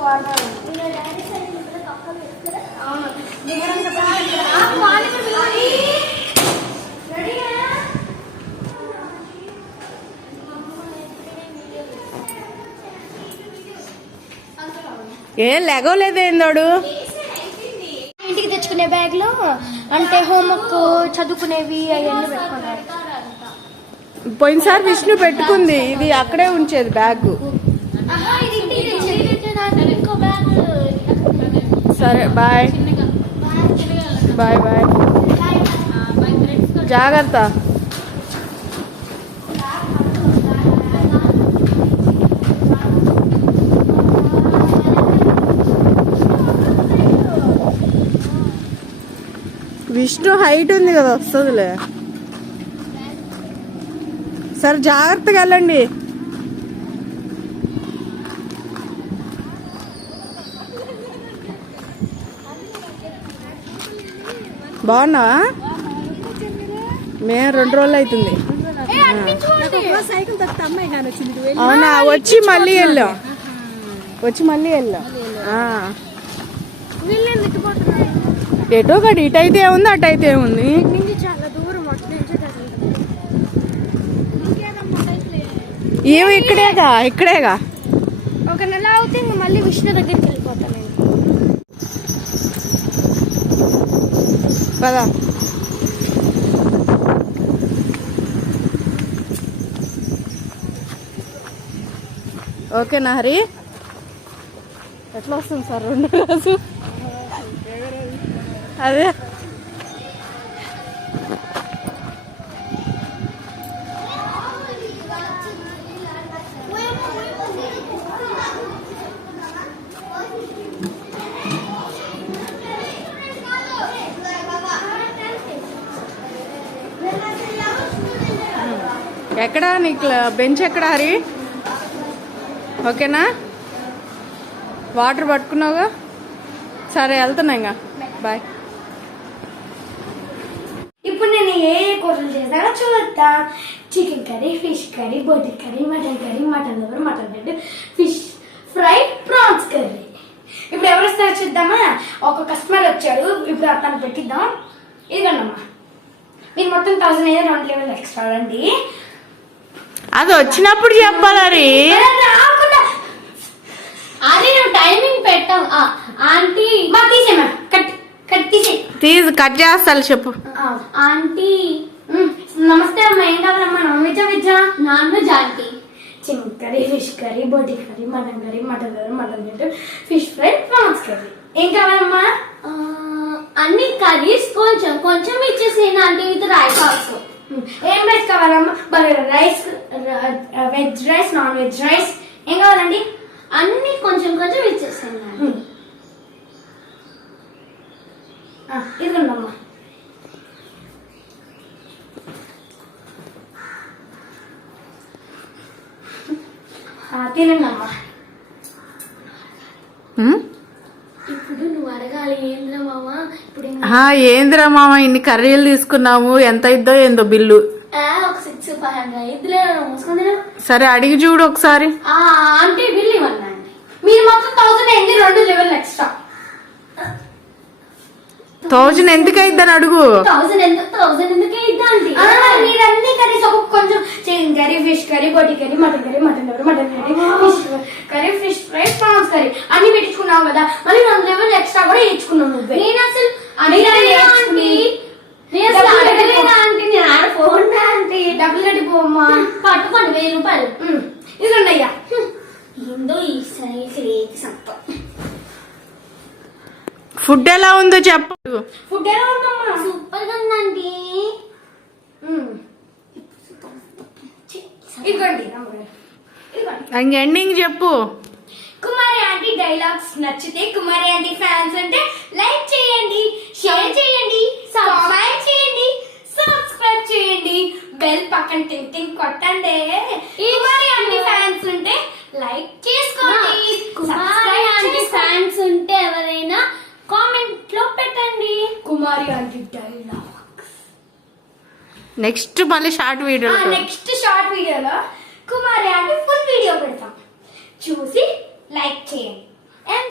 వాడతాను అవును. రెడీనా? ఏం లెగవలేదేందోడు ఇంటికి తెచ్చుకునే బ్యాగ్లో అంటే హోంవర్క్ చదువుకునేవి అవన్నీ పెట్టుకున్నారు పోయినసారి విష్ణు పెట్టుకుంది ఇది అక్కడే ఉంచేది బ్యాగ్ ఆహా, ఇది ఇంటికి తెచ్చి- తెచ్చేదానికి ఇంకో బ్యాగ్ సరే బాయ్ బాయ్ బాయ్ జాగ్రత్త. విష్ణు హైట్ ఉంది కదా వస్తుందిలే. సరే జాగ్రత్తగా వెళ్ళండి. బాగున్నావా? మేము రెండు రోజులు అవుతుంది అవునా? వచ్చి మళ్ళీ వెళ్ళాం. వచ్చి మళ్ళీ వెళ్ళాం. ఎటో ఒకటి ఇటు అయితే ఏముంది అటు అయితే ఏముంది? నుంచి చాలా దూరం అట్లా నుంచి ఇంకేదమ్మా సైకిల్? ఏమి ఇక్కడేగా ఇక్కడేగా. ఒక నెల అవుతే ఇంక మళ్ళీ విష్ణు దగ్గరికి వెళ్ళిపోతాను నేను పదా. ఓకేనా హరి ఎట్లా వస్తుంది సార్ రెండు రోజు అదే. ఎక్కడ నీకు బెంచ్ ఎక్కడ హరి? ఓకేనా? వాటర్ పట్టుకున్నావుగా? సరే వెళ్తున్నా ఇంకా. బాయ్. ఇప్పుడు నేను ఏ ఏ కూరలు చేస్తానో చూద్దా. చికెన్ కర్రీ ఫిష్ కర్రీ బోటి curry mutton curry mutton liver mutton red fish fry prawns curry. ఇప్పుడు ఎవరు వస్తారో చూద్దామా? ఒక కస్టమర్ వచ్చాడు. ఇప్పుడు అతను పెట్టిద్దాం. ఇదిగోనమ్మా మీరు మొత్తం థౌసండ్ అయితే రెండు లెవెల్ ఎక్స్ట్రా అండి. అది వచ్చినప్పుడు చెప్పాలి హరి అది నువ్వు టైమింగ్ పెట్టాం ఆంటీ. మా తీసేమా కట్ కట్ తీసే తీసి కట్ చేస్తాను చెప్పు. ఆంటీ. నమస్తే అమ్మా ఏం కావాలమ్మా? నాన్ వెజా వెజ్జా non veg aunty. Chicken curry fish curry బోటి curry mutton curry mutton curry mutton curry fish fry prawns curry. ఏం కావాలమ్మా? అన్ని కర్రీస్ కొంచెం కొంచెం ఇచ్చేసేయండి ఆంటీ విత్ రైస్ ఆల్సో. ఏం రైస్ కావాలమ్మా? Burger rice veg rice non veg rice ఏం కావాలండి? అన్ని కొంచెం కొంచెం. ఆ, ఇదిగోండమ్మా ఆ, తినండమ్మా ఉమ్? ఇప్పుడు నువ్వు అడగాలి ఏంద్రా మామ? ఇప్పుడు ఇన్ని- ఆ, ఏందిరా మామ ఇన్ని కర్రీలు తీసుకున్నాము. ఎంత ఇద్దో ఏందో బిల్లు. ఒక సిక్స్ ఫైవ్ హండ్రెడ్ ఇదిలే మూసుకొని తిను. సరే అడిగి చూడు ఒకసారి. ఆ, ఆంటీ బిల్ ఇవ్వండి మీరు థౌసండ్ అయింది రెండు లెవెల్ ఎక్స్ట్రా. థౌజండ్ ఎందుకు అయిద్దని అడుగు. థౌసండ్ ఎందుకే ఇద్దా ఆంటీ ఆ, మీరు అన్ని కర్రీస్ ఒక కొంచెం చికెన్ కర్రీ ఫిష్ కర్రీ బోటి curry mutton curry mutton curry mutton curry fish curry fish fry prawns curry అన్ని పెట్టించుకున్నావు కదా. మళ్ళీ రెండు లెవెల్ ఎక్స్ట్రా కూడా ఇచ్చుకున్నావు నువ్వే. నేను అసలు ఫుడ్ ఎలా ఉందో చెప్పు. ఫుడ్ ఎలా ఉందమ్మా? సూపర్గా ఉందండి. ఇదిగోండి ఎండింగ్ చెప్పు. కుమారి ఆంటీ డైలాగ్స్ నచ్చితే కుమారి ఆంటీ ఫ్యాన్స్ అంటే లైక్ చేయండి షేర్ చేయండి కామెంట్ చేయండి సబ్స్క్రైబ్ చేయండి. బెల్ పక్కన టింగ్ టింగ్ కొట్టండి. కుమారి ఆంటీ ఫ్యాన్స్ ఉంటే లైక్ చేసుకోండి కుమారి subscribe ఆంటీ చేసుకోండి. ఫ్యాన్స్ ఉంటే ఎవరైనా కామెంట్లో పెట్టండి కుమారి ఆంటీ డైలాగ్ నెక్స్ట్ మళ్ళీ షార్ట్ వీడియో నెక్స్ట్ షార్ట్ వీడియోలో కుమారి ఆంటీ ఫుల్ వీడియో పెడతాం. చూసి లైక్ చేయండి.